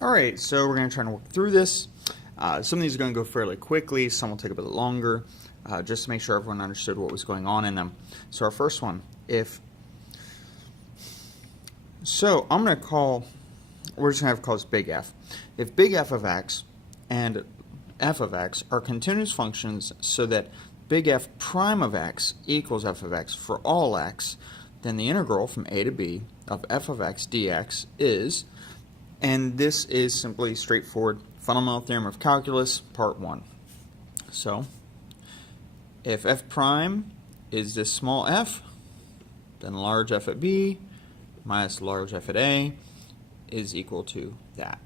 Alright, so we're going to try to work through this. Some of these are going to go fairly quickly, some will take a bit longer, just to make sure everyone understood what was going on in them. So our first one, we're just going to have call this big F. If big F of x and f of x are continuous functions so that big F prime of x equals f of x for all x, then the integral from a to b of f of x dx is, and this is simply straightforward fundamental theorem of calculus, part 1. So, if f prime is this small f, then large f at b minus large f at a is equal to that,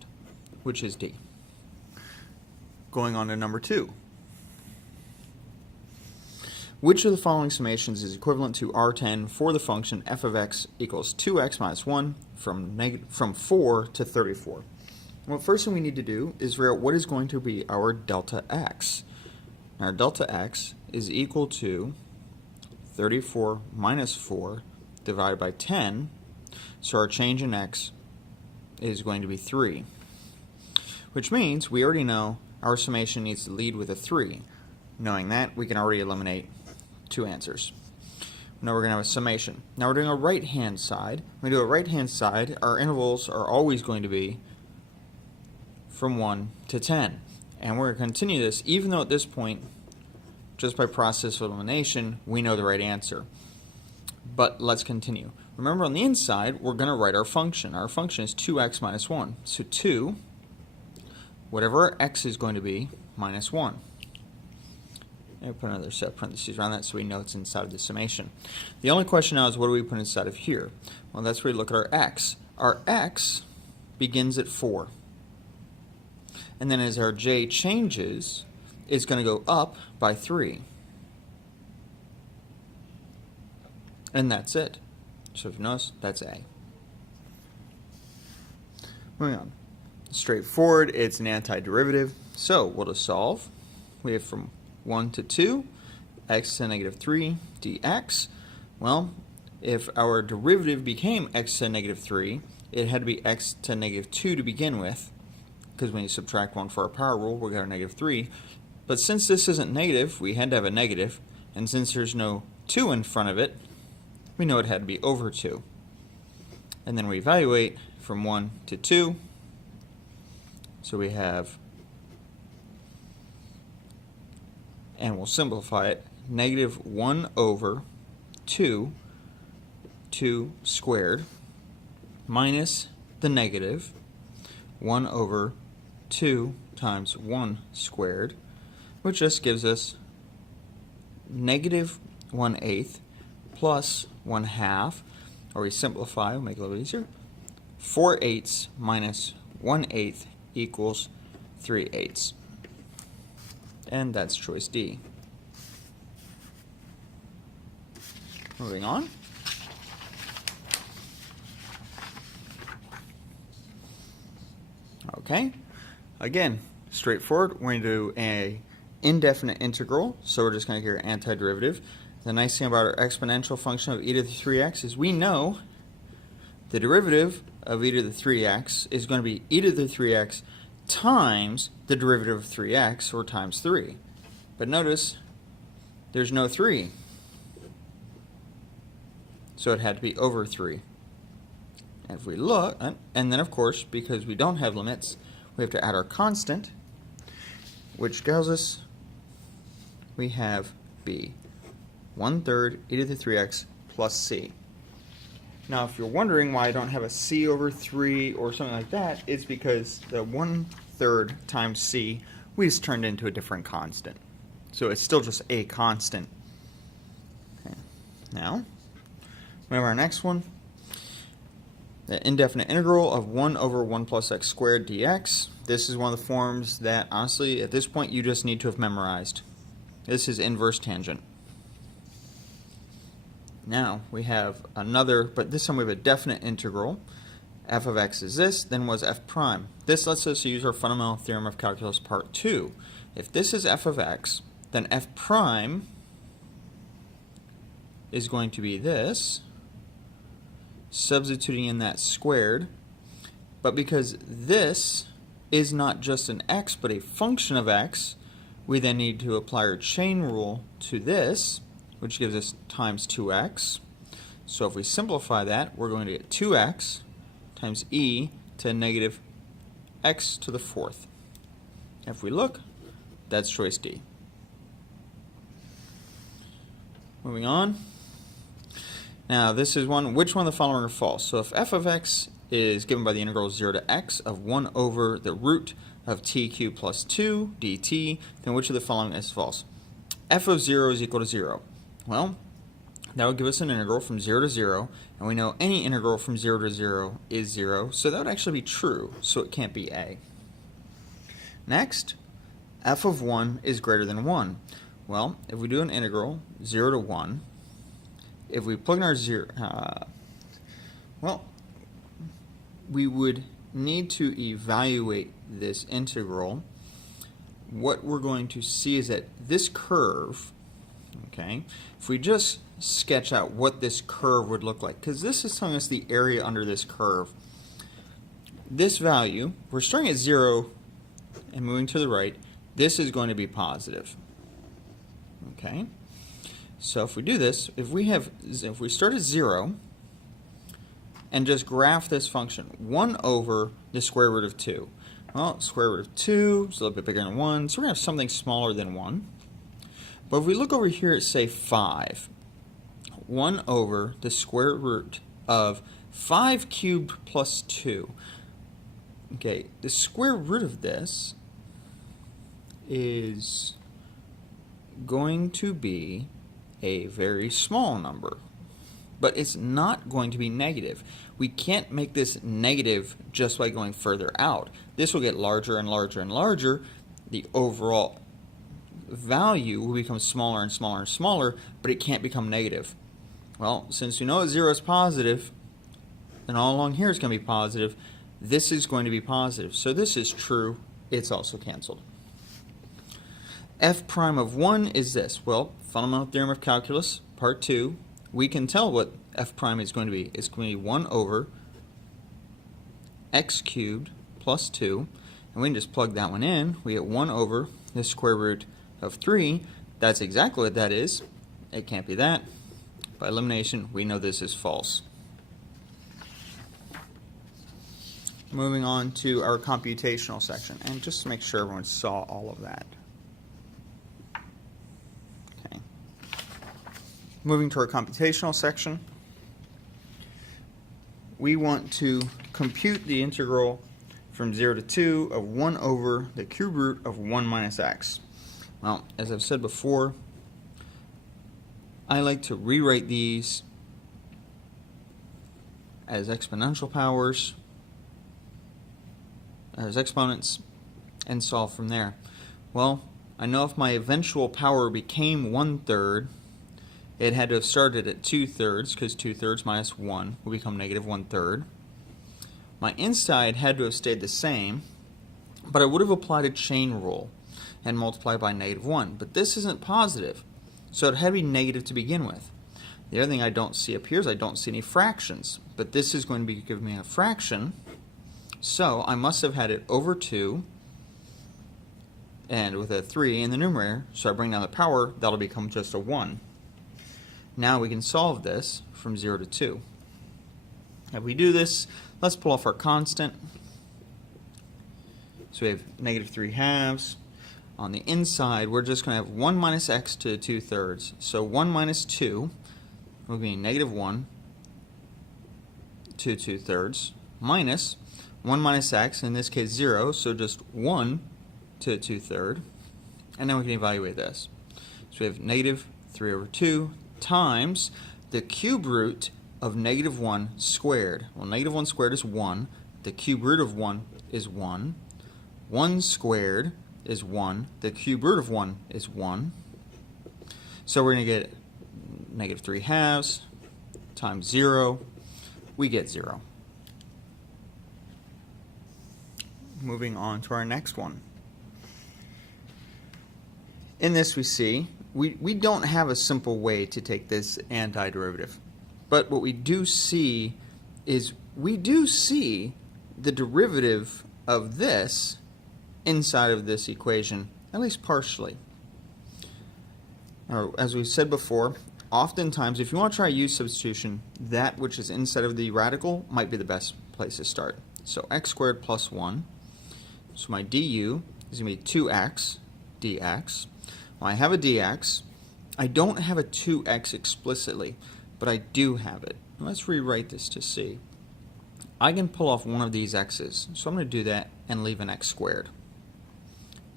which is d. Going on to number 2. Which of the following summations is equivalent to R10 for the function f of x equals 2x minus 1 from 4 to 34? Well, first thing we need to do is figure out what is going to be our delta x. Now, our delta x is equal to 34 minus 4 divided by 10, so our change in x is going to be 3, which means we already know our summation needs to lead with a 3. Knowing that, we can already eliminate 2 answers. Now we're going to have a summation. Now we're doing a right-hand side. When we do a right-hand side, our intervals are always going to be from 1 to 10. And we're going to continue this even though at this point, just by process of elimination, we know the right answer. But let's continue. Remember, on the inside, we're going to write our function. Our function is 2x minus 1. So 2, whatever our x is going to be, minus 1. And put another set of parentheses around that so we know it's inside of the summation. The only question now is, what do we put inside of here? Well, that's where we look at our x. Our x begins at 4. And then as our j changes, it's going to go up by 3. And that's it. So if you notice, that's A. Moving on. Straightforward, it's an antiderivative. So we'll just solve. We have from 1 to 2, x to negative 3 dx. Well, if our derivative became x to negative 3, it had to be x to negative 2 to begin with, because when you subtract 1 for our power rule, we'll get our negative 3. But since this isn't negative, we had to have a negative, and since there's no 2 in front of it, we know it had to be over 2. And then we evaluate from 1 to 2, so we have, and we'll simplify it, negative 1 over 2 squared minus the negative 1 over 2 times 1 squared, which just gives us negative 1/8 plus 1/2, or we simplify, we'll make it a little bit easier, 4/8 minus 1/8 equals 3/8. And that's choice D. Moving on. Okay. Again, straightforward. We're going to do an indefinite integral, so we're just going to get our antiderivative. The nice thing about our exponential function of e to the 3x is we know the derivative of e to the 3x is going to be e to the 3x times the derivative of 3x, or times 3. But notice, there's no 3. So it had to be over 3. And if we look, and then of course, because we don't have limits, we have to add our constant, which tells us we have b, 1/3 e to the 3x plus c. Now, if you're wondering why I don't have a c over 3 or something like that, it's because the 1/3 times c, we just turned into a different constant. So it's still just a constant. Okay. Now, we have our next one. The indefinite integral of 1 over 1 plus x squared dx. This is one of the forms that, honestly, at this point, you just need to have memorized. This is inverse tangent. Now we have another, but this time we have a definite integral. F of x is this, then was f prime. This lets us use our fundamental theorem of calculus part 2. If this is f of x, then f prime is going to be this, substituting in that squared, But because this is not just an x, but a function of x, we then need to apply our chain rule to this, which gives us times 2x. So if we simplify that, we're going to get 2x times e to negative x to the fourth. If we look, that's choice D. Moving on. Now this is one, which one of the following are false? So if f of x is given by the integral 0 to x of 1 over the root of t cubed plus 2 dt, then which of the following is false? F of 0 is equal to 0. Well, that would give us an integral from 0 to 0, and we know any integral from 0 to 0 is 0, so that would actually be true, so it can't be A. Next, f of 1 is greater than 1. Well, if we do an integral 0 to 1, if we plug in our 0, we would need to evaluate this integral. What we're going to see is that this curve, okay, if we just sketch out what this curve would look like, because this is telling us the area under this curve. This value, we're starting at 0 and moving to the right, this is going to be positive. Okay, so if we do this, if we start at 0 and just graph this function, 1 over the square root of 2. Well, square root of 2 is a little bit bigger than 1, so we're going to have something smaller than 1. But if we look over here at, say, 5, 1 over the square root of 5 cubed plus 2. Okay, the square root of this is going to be a very small number, but it's not going to be negative. We can't make this negative just by going further out. This will get larger and larger and larger. The overall value will become smaller and smaller and smaller, but it can't become negative. Well, since we know that 0 is positive, and all along here is going to be positive, this is going to be positive. So this is true. It's also canceled. F prime of 1 is this. Well, fundamental theorem of calculus, part 2. We can tell what f prime is going to be. It's going to be 1 over x cubed plus 2. And we can just plug that one in. We get 1 over the square root of 3. That's exactly what that is. It can't be that. By elimination, we know this is false. Moving on to our computational section. And just to make sure everyone saw all of that. Okay. Moving to our computational section. We want to compute the integral from 0 to 2 of 1 over the cube root of 1 minus x. Well, as I've said before, I like to rewrite these as exponential powers, as exponents, and solve from there. Well, I know if my eventual power became 1/3, it had to have started at 2/3, because 2/3 minus 1 will become negative 1/3. My inside had to have stayed the same, but I would have applied a chain rule and multiplied by negative 1. But this isn't positive, so it had to be negative to begin with. The other thing I don't see up here is I don't see any fractions, but this is going to be giving me a fraction, so I must have had it over 2 and with a 3 in the numerator, so I bring down the power, that'll become just a 1. Now we can solve this from 0 to 2. If we do this, let's pull off our constant. So we have negative 3 halves. On the inside, we're just going to have 1 minus x to the 2/3. So 1 minus 2 will be negative 1 to 2/3 minus 1 minus x, in this case 0, so just 1 to 2/3. And then we can evaluate this. So we have negative 3 over 2 times the cube root of negative 1 squared. Well, negative 1 squared is 1. The cube root of 1 is 1. 1 squared is 1. The cube root of 1 is 1. So we're going to get negative 3 halves times 0. We get 0. Moving on to our next one. In this we see, we don't have a simple way to take this antiderivative. But what we do see is we do see the derivative of this inside of this equation, at least partially. Or, as we said before, oftentimes if you want to try use substitution, that which is inside of the radical might be the best place to start. So x squared plus 1. So my du is going to be 2x dx. Well, I have a dx. I don't have a 2x explicitly, but I do have it. Let's rewrite this to see. I can pull off one of these x's, so I'm going to do that and leave an x squared.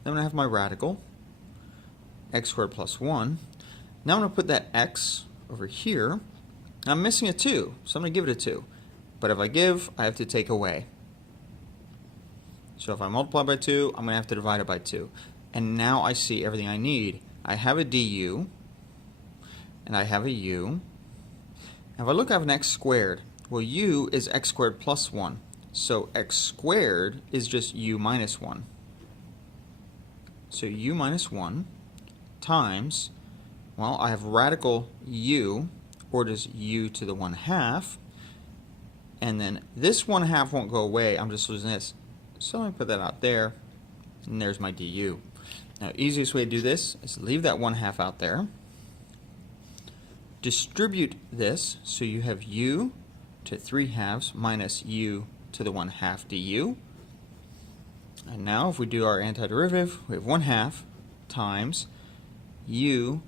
Then I'm going to have my radical, x squared plus 1. Now I'm going to put that x over here. I'm missing a 2, so I'm going to give it a 2. But if I give, I have to take away. So if I multiply by 2, I'm going to have to divide it by 2. And now I see everything I need. I have a du, and I have a u. Now if I look, I have an x squared. Well, u is x squared plus 1. So x squared is just u minus 1. So u minus 1 times, well, I have radical u, or just u to the 1/2. And then this 1/2 won't go away. I'm just losing this. So let me put that out there. And there's my du. Now, easiest way to do this is leave that 1/2 out there. Distribute this, so you have u to 3/2 minus u to the 1/2 du. And now if we do our antiderivative, we have 1/2 times u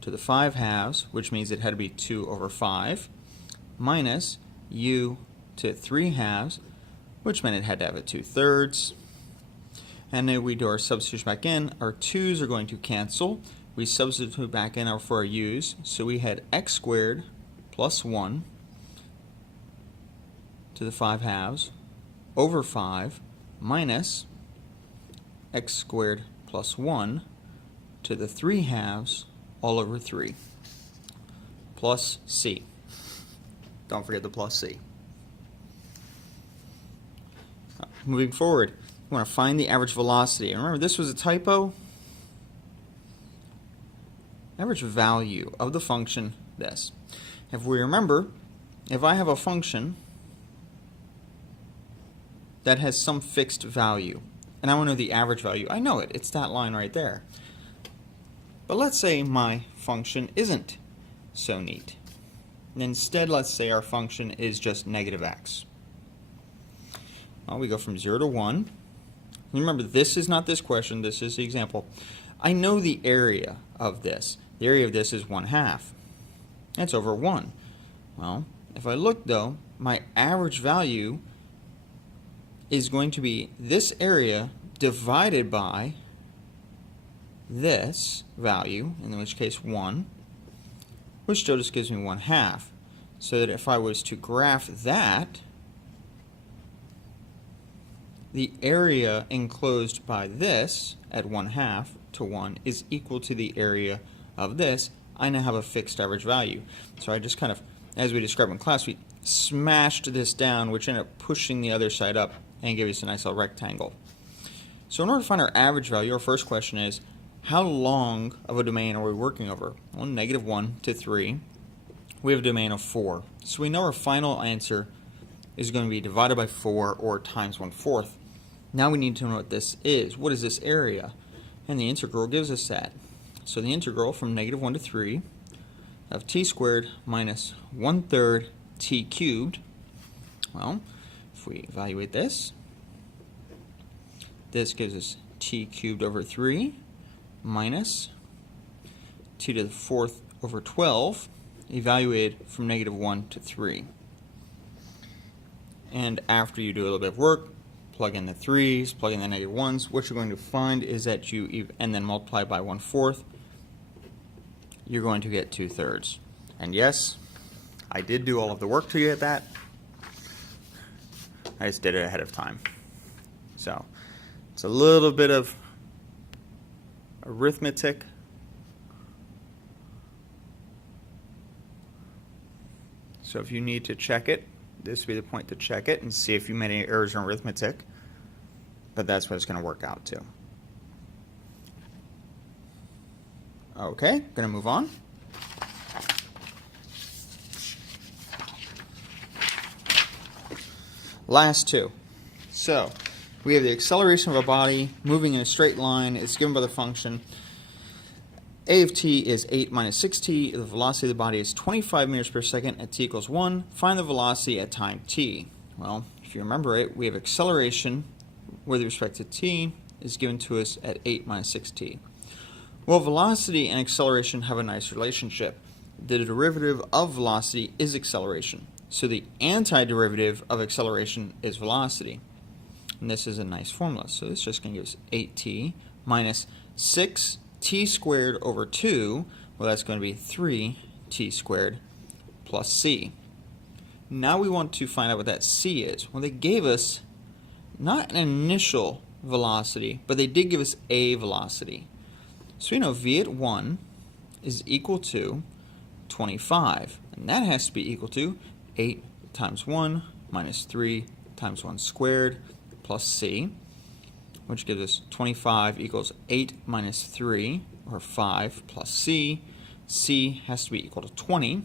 to the 5/2, which means it had to be 2 over 5, minus u to 3/2, which meant it had to have a 2/3. And then we do our substitution back in. Our 2's are going to cancel. We substitute back in for our u's. So we had x squared plus 1 to the 5/2 over 5 minus x squared plus 1 to the 3/2 all over 3 plus c. Don't forget the plus c. Moving forward, we want to find the average velocity. And remember, this was a typo. Average value of the function, this. If we remember, if I have a function that has some fixed value, and I want to know the average value, I know it. It's that line right there. But let's say my function isn't so neat. And instead, let's say our function is just negative x. Well, we go from 0 to 1. Remember, this is not this question, this is the example. I know the area of this. The area of this is 1/2. That's over 1. Well, if I look though, my average value is going to be this area divided by this value, in which case 1, which still just gives me 1/2. So that if I was to graph that, the area enclosed by this at 1/2 to 1 is equal to the area of this. I now have a fixed average value. So I just kind of, as we described in class, we smashed this down, which ended up pushing the other side up and gave us a nice little rectangle. So in order to find our average value, our first question is, how long of a domain are we working over? Well, -1 to 3. We have a domain of 4. So we know our final answer is going to be divided by 4 or times 1/4. Now we need to know what this is. What is this area? And the integral gives us that. So the integral from -1 to 3 of t squared minus 1/3 t cubed. Well, if we evaluate this, this gives us t cubed over 3 minus t to the 4th over 12, evaluated from -1 to 3. And after you do a little bit of work, plug in the 3's, plug in the -1's, what you're going to find is that and then multiply by 1/4, you're going to get 2/3. And yes, I did do all of the work to get that. I just did it ahead of time. So it's a little bit of arithmetic. So if you need to check it, this would be the point to check it and see if you made any errors in arithmetic. But that's what it's going to work out to. Okay, going to move on. Last two. So we have the acceleration of a body moving in a straight line. It's given by the function a of t is 8 minus 6t. The velocity of the body is 25 meters per second at t equals 1. Find the velocity at time t. Well, if you remember it, we have acceleration with respect to t is given to us at 8 minus 6t. Well, velocity and acceleration have a nice relationship. The derivative of velocity is acceleration. So the antiderivative of acceleration is velocity. And this is a nice formula. So it's just going to give us 8t minus 6t squared over 2. Well, that's going to be 3t squared plus c. Now we want to find out what that c is. Well, they gave us not an initial velocity, but they did give us a velocity. So we know v at 1 is equal to 25. And that has to be equal to 8 times 1 minus 3 times 1 squared plus c, which gives us 25 equals 8 minus 3, or 5, plus c. C has to be equal to 20.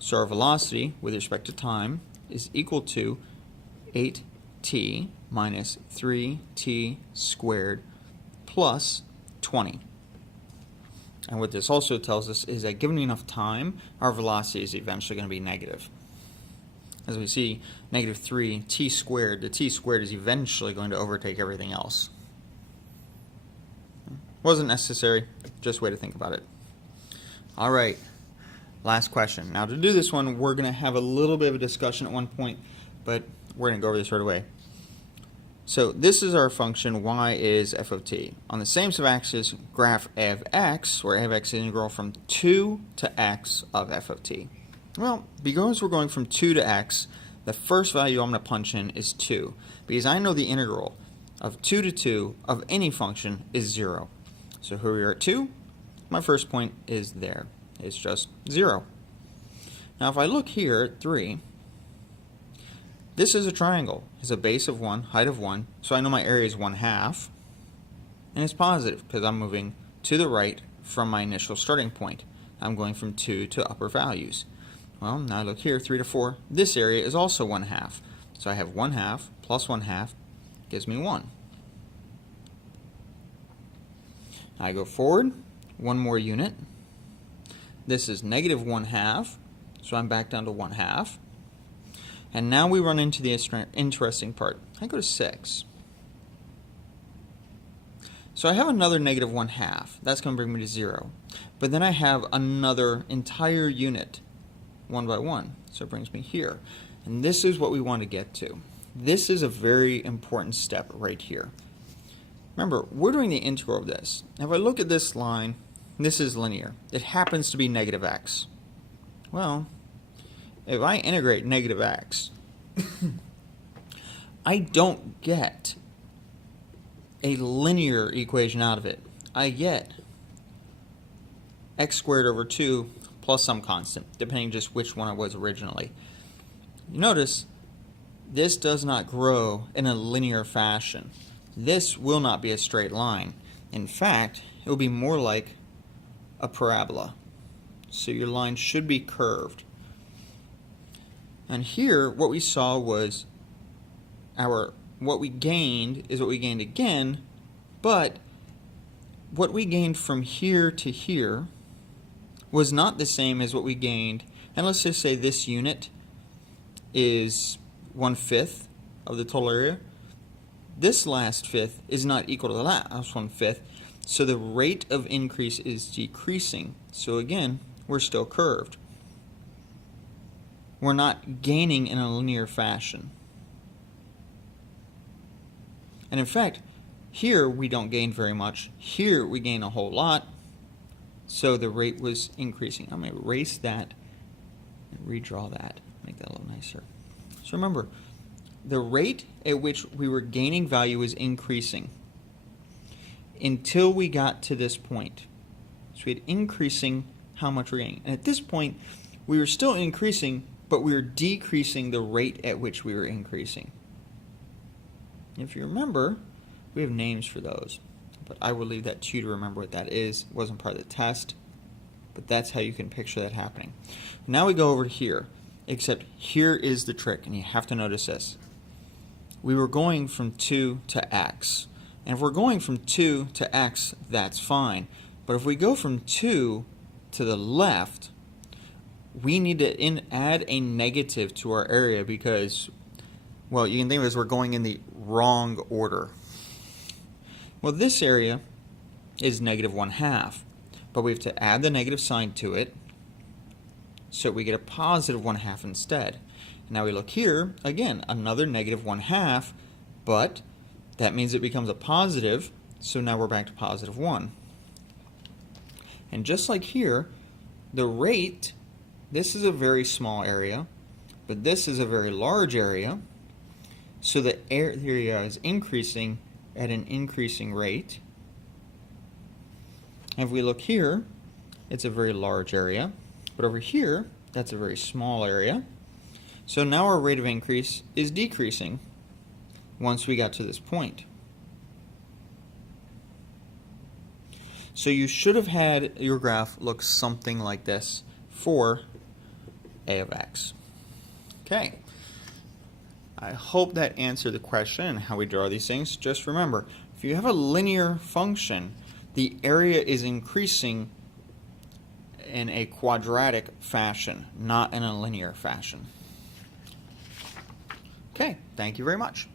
So our velocity with respect to time is equal to 8t minus 3t squared plus 20. And what this also tells us is that given enough time, our velocity is eventually going to be negative. As we see, negative 3t squared, the t squared is eventually going to overtake everything else. Wasn't necessary, just a way to think about it. All right, last question. Now to do this one, we're going to have a little bit of a discussion at one point, but we're going to go over this right away. So this is our function y is f of t. On the same sub-axis, graph a of x, where a of x is integral from 2 to x of f of t. Well, because we're going from 2 to x, the first value I'm going to punch in is 2, because I know the integral of 2 to 2 of any function is 0. So here we are at 2. My first point is there. It's just 0. Now if I look here at 3, this is a triangle. It's a base of 1, height of 1, so I know my area is 1/2. And it's positive because I'm moving to the right from my initial starting point. I'm going from 2 to upper values. Well, now I look here, 3 to 4. This area is also 1/2. So I have 1/2 plus 1/2 gives me 1. I go forward, one more unit. This is negative 1/2, so I'm back down to 1/2. And now we run into the interesting part. I go to 6. So I have another negative 1/2. That's going to bring me to 0. But then I have another entire unit, 1 by 1. So it brings me here. And this is what we want to get to. This is a very important step right here. Remember, we're doing the integral of this. Now if I look at this line, this is linear. It happens to be negative x. Well, if I integrate negative x, I don't get a linear equation out of it. I get x squared over 2 plus some constant, depending just which one it was originally. You notice this does not grow in a linear fashion. This will not be a straight line. In fact, it will be more like a parabola. So your line should be curved. And here, what we saw was what we gained is what we gained again, but what we gained from here to here was not the same as what we gained. And let's just say this unit is 1/5 of the total area. This last fifth is not equal to the last 1/5, so the rate of increase is decreasing. So again, we're still curved. We're not gaining in a linear fashion. And in fact, here we don't gain very much. Here we gain a whole lot. So the rate was increasing. I'm going to erase that and redraw that. Make that a little nicer. So remember, the rate at which we were gaining value is increasing until we got to this point. So we had increasing how much we're gaining. And at this point, we were still increasing, but we were decreasing the rate at which we were increasing. If you remember, we have names for those, but I will leave that to you to remember what that is. It wasn't part of the test, but that's how you can picture that happening. Now we go over to here, except here is the trick, and you have to notice this. we were going from 2 to x. And if we're going from 2 to x, that's fine. But if we go from 2 to the left, we need to add a negative to our area because, well, you can think of it as we're going in the wrong order. Well, this area is negative 1/2, but we have to add the negative sign to it so we get a positive 1/2 instead. Now we look here, again, another negative 1/2, but that means it becomes a positive, so now we're back to positive 1. And just like here, the rate, this is a very small area, but this is a very large area, so the area is increasing at an increasing rate. And if we look here, it's a very large area, but over here, that's a very small area. So now our rate of increase is decreasing once we got to this point. So you should have had your graph look something like this for a of x. Okay. I hope that answered the question and how we draw these things. Just remember, if you have a linear function, the area is increasing in a quadratic fashion, not in a linear fashion. Okay, thank you very much.